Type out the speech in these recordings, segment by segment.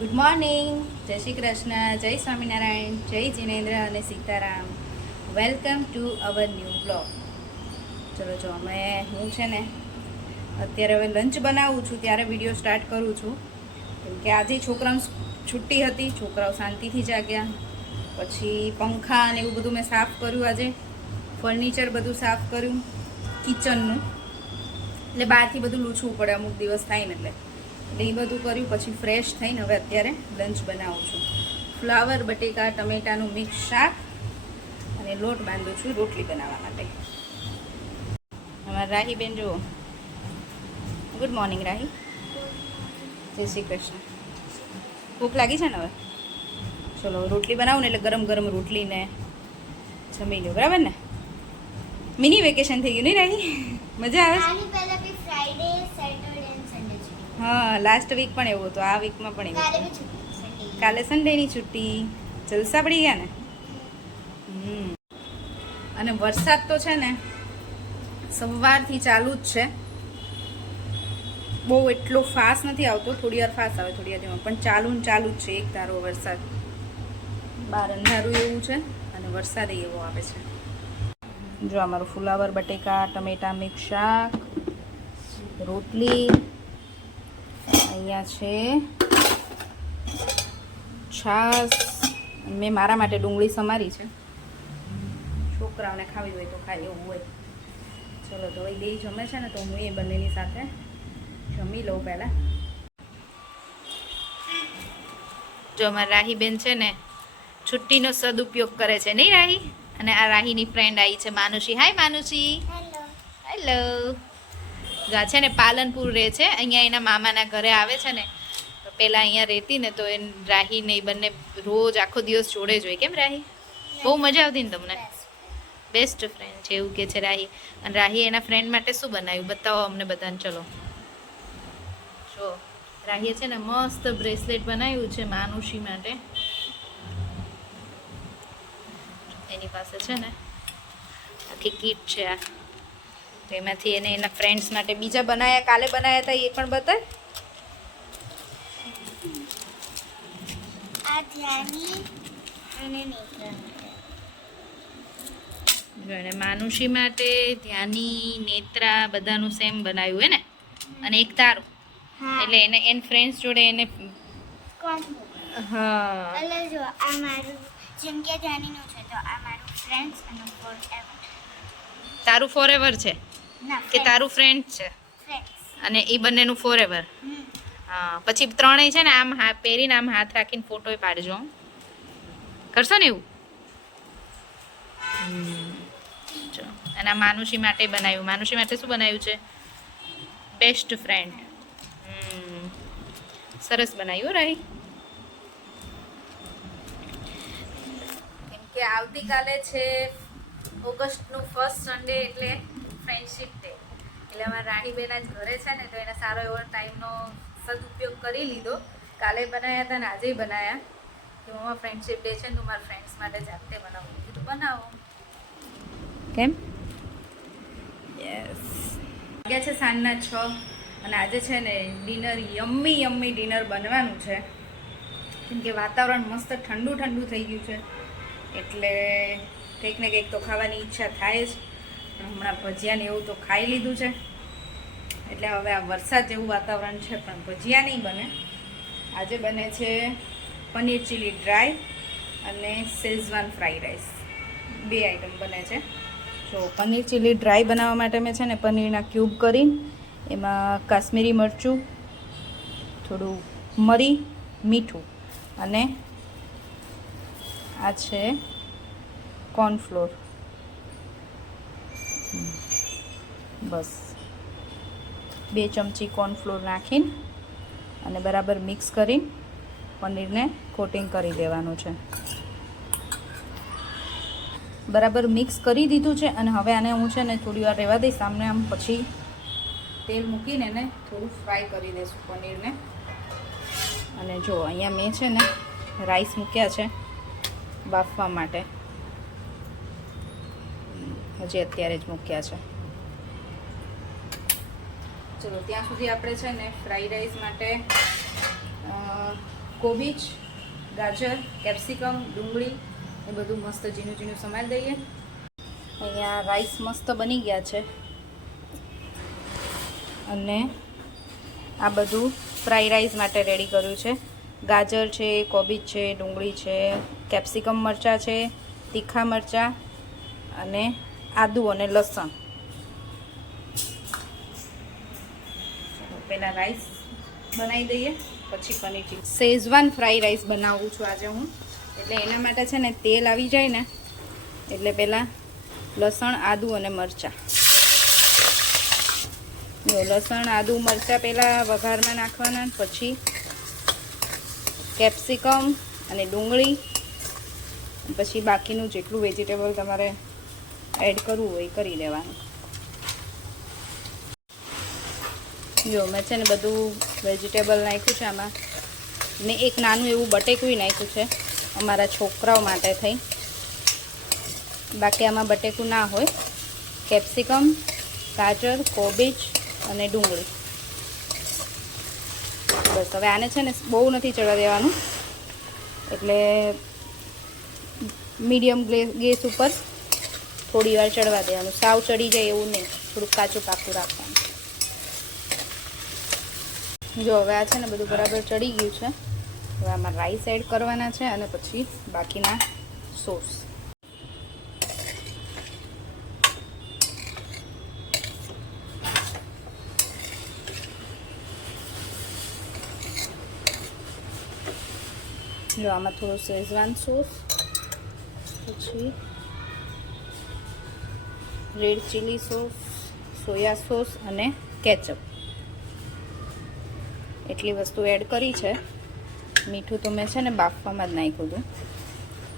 Good morning, જય શ્રી કૃષ્ણ, જય સ્વામિનારાયણ, જય જિનેન્દ્ર અને Sitaram. Welcome to our new blog. ચલો જો હું છે ને અત્યારે હવે લંચ બનાવું છું, ત્યારે વિડીયો સ્ટાર્ટ કરું છું. કેમ કે આજે છોકરાઓની છુટ્ટી હતી, છોકરાઓ શાંતિથી જાગ્યા. પછી પંખા અને એવું બધું મેં સાફ કર્યું, આજે ફર્નિચર બધું સાફ કર્યું કિચનનું, એટલે બહારથી બધું લૂછવું પડે અમુક દિવસ થાય ને એટલે એ બધું કર્યું. પછી ફ્રેશ થઈને હવે અત્યારે લંચ બનાવું છું. ફ્લાવર બટેકા ટમેટાનું મિક્સ શાક અને લોટ બાંધું છું રોટલી બનાવવા માટે. અમારા રાહીબેન જુઓ. ગુડ મોર્નિંગ રાહી. જય શ્રી કૃષ્ણ. ભૂખ લાગી છે ને હવે? ચલો રોટલી બનાવું ને એટલે ગરમ ગરમ રોટલીને જમી લો, બરાબર ને? મિની વેકેશન થઈ ગયું નહીં રાહી? મજા આવે છે? હા, લાસ્ટ વીક પણ એવું હતું, આ વીકમાં પણ એવું હતું. કાલે સન્ડેની છુટ્ટી. જલસા પડી ગયા ને. અને વરસાદ તો છે ને સવારથી ચાલુ જ છે. બહુ એટલો ફાસ્ટ નથી આવતો, થોડી વાર ફાસ્ટ આવે, થોડી વાર ધીમો, પણ ચાલુ જ છે એક ધારો વરસાદ. બહાર અંધારું એવું છે અને વરસાદ એવો આવે છે. જો અમારું ફુલાવર બટેકા ટમેટા મિક્સ શાક, રોટલી, અહીંયા છે છાશ, મેં મારા માટે ડુંગળી સમારી છે. છોકરાઓને ખાવી હોય તો ખાય એવું હોય. ચલો તો એ બે જમે છે ને તો હું એ બંનેની સાથે જમી લઉં પહેલાં. જો અમારી રાહીબેન છે ને છુટ્ટીનો સદુપયોગ કરે છે, નહીં રાહી? અને આ રાહીની ફ્રેન્ડ આવી છે માનુષી. હાય માનુષી. હેલો. જા છે ને પાલનપુર રહે છે, અહીંયા એના મામાના ઘરે આવે છે ને, તો પહેલાં અહીંયા રહેતી ને તો એ રાહી ને એ બંને રોજ આખો દિવસ જોડે જ હોય. કેમ રાહી? બહુ મજા આવતી ને તમને? બેસ્ટ ફ્રેન્ડ છે એવું કે છે રાહી. અને રાહી એના ફ્રેન્ડ માટે શું બનાવ્યું બતાવો અમને બધાને. ચલો જો રાહીએ છે ને મસ્ત બ્રેસલેટ બનાવ્યું છે માનુષી માટે. એની પાસે છે ને આખી કીટ છે આ, તો એમાંથી એને એના ફ્રેન્ડ્સ માટે બીજા બનાવ્યા, કાલે બનાવ્યા હતા એ પણ બતાય. આ ધ્યાની અને નેત્રા જો એને માનુષી માટે ધ્યાની નેત્રા બધાનું સેમ બનાવ્યું હે ને, અને એક તારું. એટલે એને એન ફ્રેન્ડ્સ જોડે એને કોમ્બો. હા. એટલે જો આ મારું જેમ કે ધ્યાનીનું છે તો આ મારું ફ્રેન્ડ્સ અને ફોરએવર. તારું ફોરએવર છે ના કે તારું ફ્રેન્ડ છે? ફ્રેન્ડ્સ. અને એ બંનેનું ફોરએવર. હા, પછી ત્રણેય છે ને આમ પહેરીને આમ હાથ રાખીને ફોટો પાડજો. કરશો ને એવું? જો અને આ માનુષી માટે બનાવ્યું. માનુષી માટે શું બનાવ્યું છે? Best friend. સરસ બનાવ્યું રાહી. કેમ કે આવતીકાલે છે ઓગસ્ટનું ફર્સ્ટ સન્ડે, એટલે ફ્રેન્ડશિપ ડે. એટલે અમારા રાહીબેન જ ઘરે છે ને, તો એને સારો એવો ટાઈમનો સદુપયોગ કરી લીધો. કાલે બનાવ્યા હતા ને આજે બનાવ્યા કે મમ્મા ફ્રેન્ડશિપ ડે છે ને તું મારા ફ્રેન્ડ્સ માટે જાતે બનાવું. કીધું બનાવો. કેમ? યસ. વાગ્યા છે સાંજના 6 અને આજે છે ને ડિનર યમ્મી ડિનર બનવાનું છે. કેમ કે વાતાવરણ મસ્ત ઠંડુ થઈ ગયું છે, એટલે કંઈક ને કંઈક તો ખાવાની ઈચ્છા થાય જ. પણ હમણાં ભજીયા ને એવું તો ખાઈ લીધું છે, એટલે હવે આ વરસાદ જેવું વાતાવરણ છે પણ ભજીયા નહીં બને. આજે બને છે પનીર ચીલી ડ્રાય અને શેઝવાન ફ્રાઈડ રાઈસ, બે આઈટમ બને છે. જો પનીર ચીલી ડ્રાય બનાવવા માટે મેં છે ને પનીરના ક્યુબ કરીને એમાં કાશ્મીરી મરચું, થોડું મરી, મીઠું અને આ છે કોર્નફ્લોર, બસ 2 ચમચી કોર્નફ્લોર નાખીને અને બરાબર મિક્સ કરીને પનીરને કોટિંગ કરી દેવાનું છે. બરાબર મિક્સ કરી દીધું છે અને હવે આને હું છે ને થોડી વાર રહેવા દઈશ. સામને આમ પછી તેલ મૂકીને એને થોડું ફ્રાય કરી દઈશું પનીરને. અને જો અહીંયા મેં છે ને રાઈસ મૂક્યા છે બાફવા માટે, હજી અત્યારે જ મૂક્યા છે. ચલો ત્યાં સુધી આપણે છે ને ફ્રાઈડ રાઈસ માટે કોબીજ, ગાજર, કેપ્સિકમ, ડુંગળી એ બધું મસ્ત ઝીણું ઝીણું સમારી દઈએ. અહીંયા રાઈસ મસ્ત બની ગયા છે અને આ બધું ફ્રાઈ રાઈસ માટે રેડી કર્યું છે. ગાજર છે, કોબીજ છે, ડુંગળી છે, કેપ્સિકમ મરચાં છે, તીખા મરચાં અને આદુ અને લસણ. પહેલાં રાઈસ બનાવી દઈએ, પછી paneer tikka. Schezwan fry rice બનાવું છું આજે હું, એટલે એના માટે છે ને તેલ આવી જાય ને એટલે પહેલાં લસણ, આદુ અને મરચાં. જો લસણ, આદુ, મરચાં પહેલાં વઘારમાં નાખવાના, પછી કેપ્સિકમ અને ડુંગળી, પછી બાકીનું જેટલું વેજીટેબલ તમારે એડ કરવું હોય એ કરી દેવાનું. જો મેં છે ને બધું વેજીટેબલ નાખ્યું છે આમાં. મેં એક નાનું એવું બટેકું નાખ્યું છે અમારા છોકરાઓ માટે થઈ, બાકી આમાં બટેકું ના હોય. કેપ્સિકમ, ગાજર, કોબીજ અને ડુંગળી. બસ હવે આને છે ને બહુ નથી ચડવા દેવાનું, એટલે મીડિયમ ગેસ ઉપર થોડી વાર ચડવા દેવાનું. સાવ ચડી જાય એવું નહીં, થોડુંક કાચું પાકું રાખવાનું. જો હવે આ છે ને બધું બરાબર ચડી ગયું છે. હવે આમાં રાઈસ એડ કરવાના છે અને પછી બાકીના સોસ. જો આમાં થોડો શેઝવાન સોસ, પછી red chilli sauce, soya sauce અને કેચઅપ, એટલી વસ્તુ એડ કરી છે. મીઠું તો મેં છે ને બાફવામાં જ નાખ્યું હતું,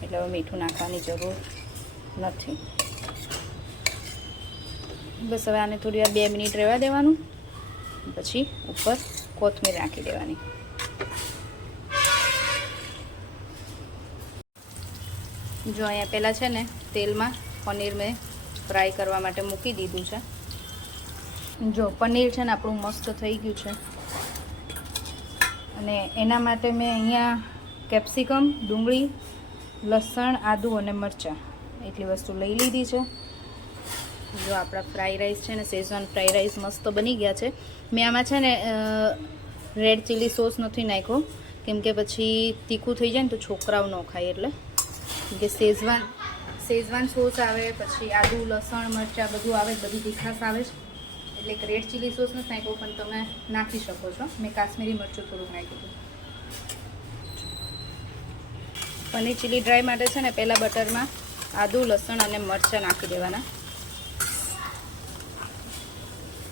એટલે હવે મીઠું નાખવાની જરૂર નથી. બસ હવે આને થોડી વાર 2 મિનિટ રહેવા દેવાનું, પછી ઉપર કોથમીર નાખી દેવાની. જો અહીંયા પહેલાં છે ને તેલમાં પનીર મેં ફ્રાય કરવા માટે મૂકી દીધું છે. જો પનીર છે ને આપણું મસ્ત થઈ ગયું છે, અને એના માટે મેં અહીંયા કેપ્સિકમ, ડુંગળી, લસણ, આદુ અને મરચાં એટલી વસ્તુ લઈ લીધી છે. જો આપણા ફ્રાઈ રાઈસ છે ને શેઝવાન ફ્રાઈ રાઈસ મસ્ત બની ગયા છે. મેં આમાં છે ને રેડ ચીલી સોસ નથી નાખ્યો, કેમ કે પછી તીખું થઈ જાય ને તો છોકરાઓ ન ખાય, એટલે કે શેઝવાન સોસ આવે, પછી આદુ, લસણ, મરચાં બધું આવે, બધી તીખાશ આવે છે, એટલે એક રેડ ચીલી સોસ નથી નાખ્યો, પણ તમે નાખી શકો છો. મેં કાશ્મીરી મરચું થોડુંક નાખ્યું હતું. પનીર ચીલી ડ્રાય માટે છે ને પહેલાં બટરમાં આદુ, લસણ અને મરચાં નાખી દેવાના,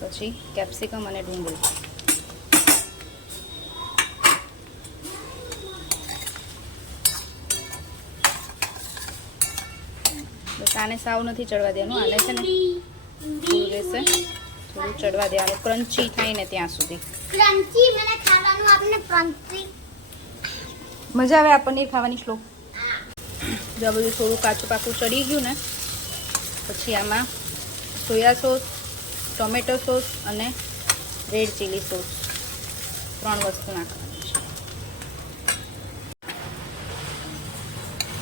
પછી કેપ્સિકમ અને ડુંગળી. બસ આને સાવ નથી ચડવા દેવાનું, આને છે ને થોડું રહેશે, થોડું ચડવા દેવાનું, ક્રન્ચી થાય ને ત્યાં સુધી. ક્રન્ચી મને ખાવાનું આપને ક્રન્ચી મજા આવે આ પનીર ખાવાની. શ્લોક જો આ બધું થોડું કાચું પાકું ચડી ગયું ને પછી આમાં સોયા સોસ, ટોમેટો સોસ અને રેડ ચીલી સોસ 3 વસ્તુ નાખવાની છે.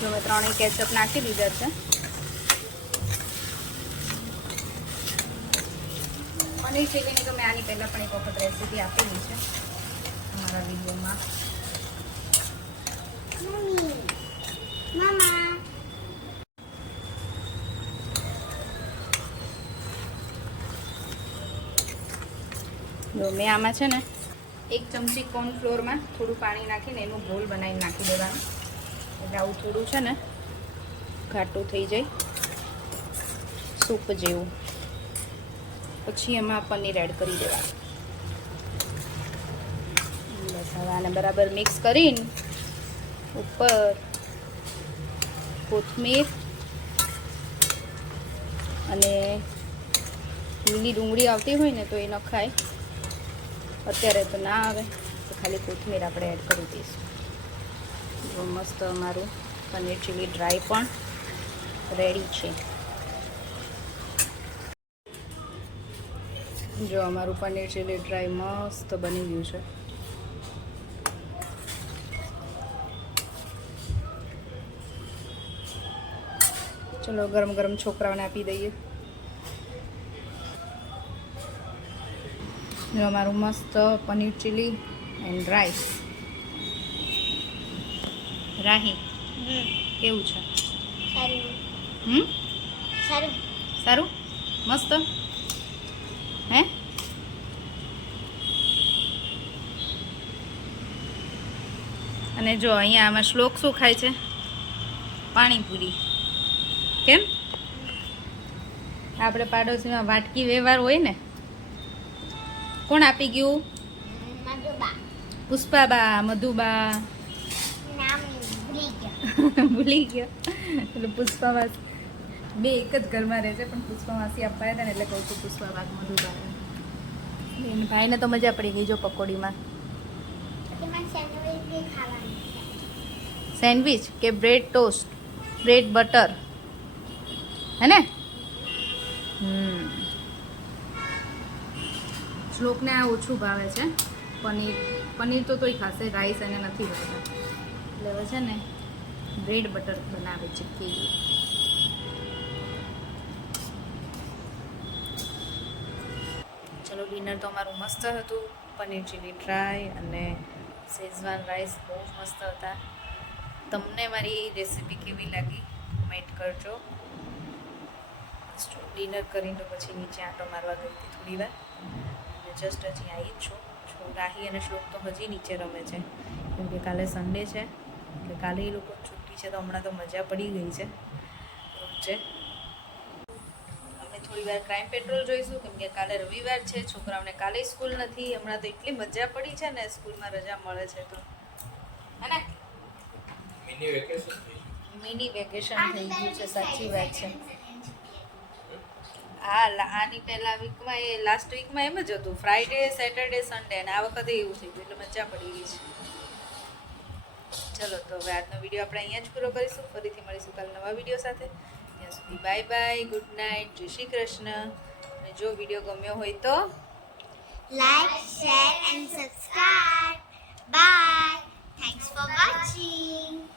જો મેં 3 કેચઅપ નાખી દીધા છે. પનીર ચીલીની તો મેં આની પહેલાં પણ એક વખત રેસીપી આપેલી છે અમારા વિડીયોમાં. મામા જો મેં આમાં છે ને 1 ચમચી કોર્નફ્લોરમાં થોડું પાણી નાખીને એનું ઘોલ બનાવીને નાખી દેવાનું, એટલે આવું થોડું છે ને ઘાટું થઈ જાય, સૂપ જેવું. પછી એમાં પનીર એડ કરી દેવાનું. બસ હવે આને બરાબર મિક્સ કરીને ઉપર કોથમીર અને લીલી ડુંગળી આવતી હોય ને તો એ નખાય, અત્યારે તો ના આવે, તો ખાલી કોથમીર આપણે એડ કરી દઈશું. જો મસ્ત અમારું પનીર ચીલી ડ્રાય પણ રેડી છે. જો અમારું પનીર ચીલી ડ્રાય મસ્ત બની ગયું છે. ચલો ગરમ ગરમ છોકરાઓને આપી દઈએ. જો અમારું મસ્ત પનીર ચીલી એન્ડ રાઈસ. રાહી કેવું છે? સારું સારું સારું મસ્ત હે. અને જો અહીંયા આમાં શ્લોક શું ખાય છે? પાણીપુરી. કેમ? આપણે પાડોશીમાં વાટકી વ્યવહાર હોય ને. કોણ આપી ગયું? મધુબા પુષ્પાબા, મધુબા. નામ ભૂલી ગયા. ભૂલી ગયો. એટલે પુષ્પાબા બે એક જ ઘરમાં રહે છે, પણ પુષ્પા માસી આપવા હતા ને એટલે કહું છું પુષ્પાબા મધુબા. એને ભાઈને તો મજા પડી ગઈ જો પકોડીમાં. તેમાં સેન્ડવિચ બી ખાવાની છે. સેન્ડવિચ કે બ્રેડ ટોસ્ટ, બ્રેડ બટર, હે ને? શ્લોકને આ ઓછું ભાવે છે પનીર. પનીર તો તોય ખાશે, રાઈસ એને નથી ભાવતા. એટલે હવે છે ને બ્રેડ બટર બનાવે છે કેવી. ચલો ડિનર તો અમારું મસ્ત હતું. પનીર ચીલી ડ્રાય અને શેઝવાન રાઈસ બહુ મસ્ત હતા. તમને મારી રેસીપી કેવી લાગી કમેન્ટ કરજો. ડિનર કરીને પછી નીચે આંટો મારવા ગઈ હતી થોડી વાર, અને જસ્ટ હજી આવી જ છું. રાહી અને શ્લોક તો હજી નીચે રમે છે, કેમ કે કાલે સન્ડે છે એટલે કાલે એ લોકો છુટ્ટી છે, તો હમણાં તો મજા પડી ગઈ છે. રોજે અમે થોડી વાર ક્રાઇમ પેટ્રોલ જોઈશું, કેમ કે કાલે રવિવાર છે, છોકરાઓને કાલે સ્કૂલ નથી. હમણાં તો એટલી મજા પડી છે ને, સ્કૂલમાં રજા મળે છે તો, હે ને? મિની વેકેશન થઈ ગયું છે, સાચી વાત છે. આની પહેલા વીકમાં એ લાસ્ટ વીકમાં એમ જ હતું, ફ્રાઈડે સેટરડે સન્ડે, અને આ વખતે એવું થઈ ગયું, એટલે મજા પડી ગઈ છે. ચલો તો હવે આજનો વિડીયો આપણે અહીંયા જ પૂરો કરીશું. ફરીથી મળીશું કાલે નવા વિડીયો સાથે. ત્યાં સુધી બાય બાય, ગુડ નાઇટ, જય શ્રી કૃષ્ણ. અને જો વિડીયો ગમ્યો હોય તો Like, share and subscribe. Bye. Thanks for watching.